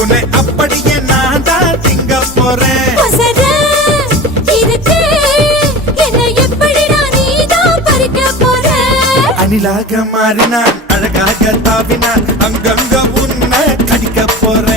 உன்னை அப்படியே நான் தான் திங்க போறேன். அணிலாக மாறினான், அழகாக தாவினான், அங்கங்க உன்னை கடிக்க போறேன்.